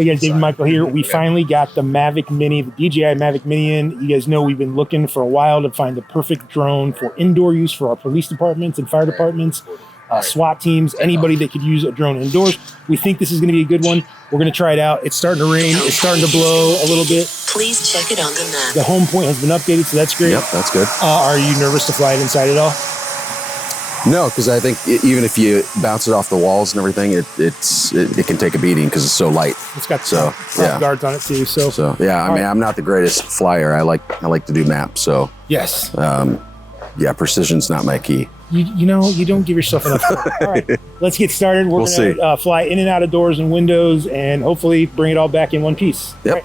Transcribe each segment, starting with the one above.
Hey guys, David Michael here. We finally got the Mavic Mini, the DJI Mavic Mini in. You guys know we've been looking for a while to find the perfect drone for indoor use for our police departments and fire departments, SWAT teams, anybody that could use a drone indoors. We think this is going to be a good one. We're going to try it out. It's starting to rain. It's starting to blow a little bit. Please check it on the map. The home point has been updated, so that's great. Yep, that's good. Are you nervous to fly it inside at all? No, because I think even if you bounce it off the walls and everything, it can take a beating because it's so light. It's got guards on it too. So yeah, I mean, I'm not the greatest flyer. I like to do maps. So yes, yeah, precision's not my key. You know, you don't give yourself enough credit. All right, let's get started. We're going to fly in and out of doors and windows and hopefully bring it all back in one piece. Yep. Right.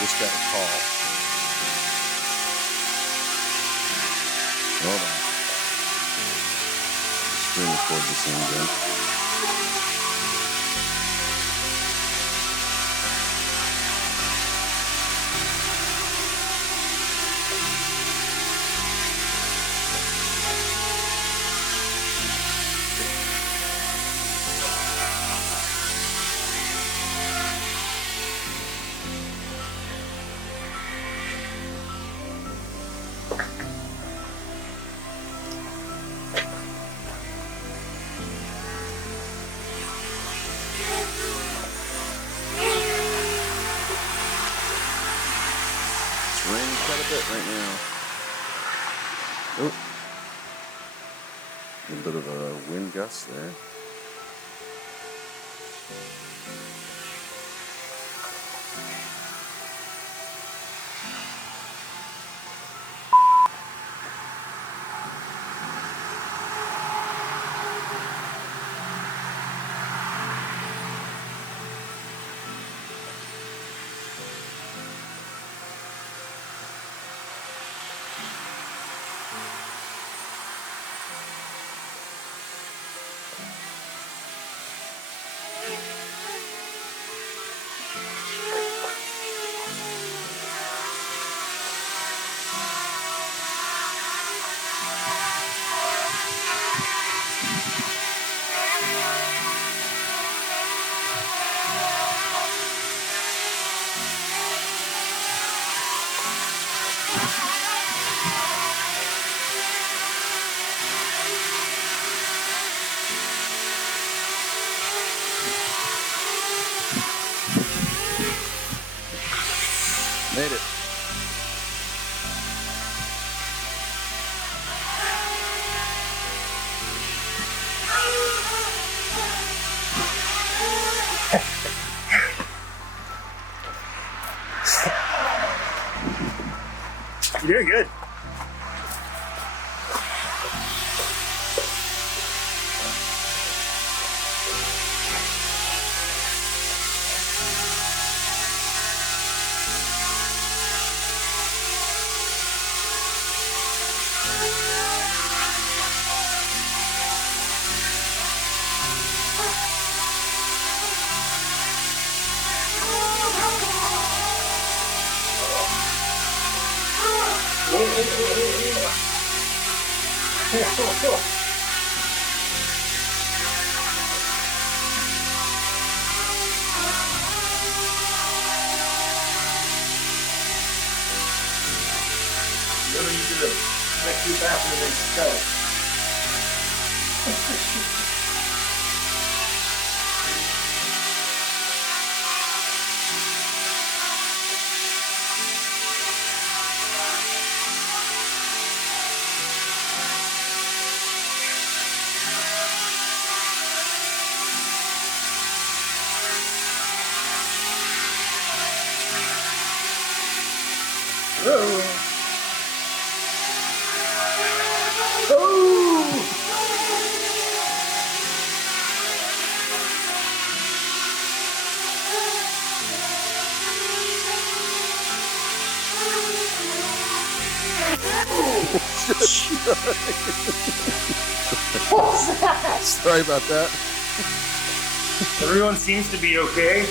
Just got a call. Hold on. Screen record this thing again. Raining quite a bit right now. Oh, a little bit of a wind gust there. Made it. You're doing good. Sorry about that. Everyone seems to be okay.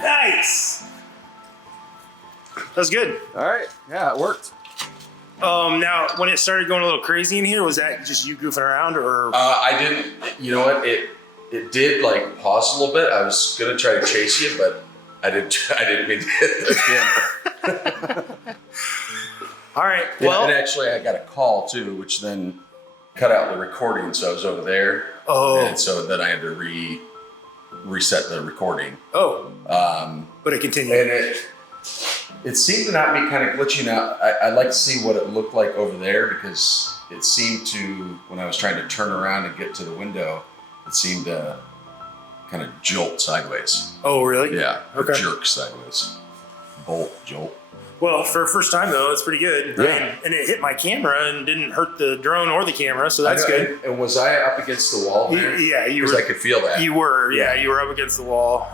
Nice. That's good. All right. Yeah, it worked. Now, when it started going a little crazy in here, was that just you goofing around, or? I didn't. You know what? It did like pause a little bit. I was gonna try to chase you, but I didn't mean to hit the gym. All right. Yeah, Well, and actually, I got a call too, which then cut out the recording. So I was over there. Oh. And so then I had to reset the recording. Oh. But it continued. And it seemed to not be kind of glitching out. I'd like to see what it looked like over there, because it seemed to, when I was trying to turn around and get to the window, it seemed to kind of jolt sideways. Oh, really? Yeah. Okay. Jerk sideways. Bolt, jolt. Well, for a first time though, it's pretty good. Yeah. I mean, and it hit my camera and didn't hurt the drone or the camera, so that's good. And was I up against the wall there? Yeah, you Because were. I could feel that. You were. Yeah, you were up against the wall.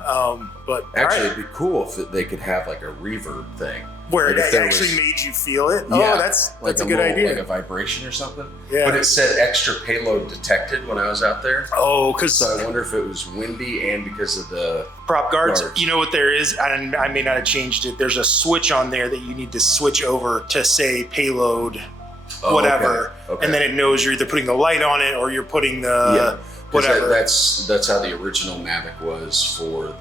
But Actually, all right. it'd be cool if they could have like a reverb thing. Where Like if it there actually was- made you feel it. Yeah, Oh, that's like a good little, idea. like a vibration or something. Yeah. But it said extra payload detected when I was out there. Oh, because So I wonder if it was windy and because of the prop guards. guards. You know what there is, and I may not have changed it. There's a switch on there that you need to switch over to say payload, Oh, whatever, okay. and then it knows you're either putting the light on it or you're putting the 'Cause whatever. that's how the original Mavic was for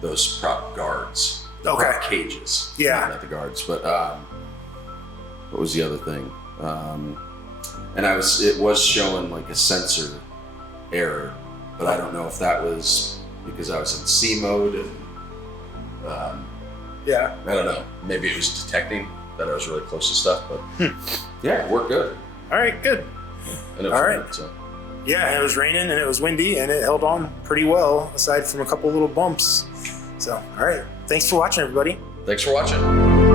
those prop guards. Okay. Prop cages. Yeah. Not the guards, but what was the other thing? And it was showing like a sensor error, but I don't know if that was because I was in C mode and Yeah. I don't know. Maybe it was detecting that I was really close to stuff, but yeah, it worked good. All right. Good. And it was All fun, right. so. Yeah, it was raining and it was windy and it held on pretty well, aside from a couple little bumps. So, all right. Thanks for watching, everybody. Thanks for watching.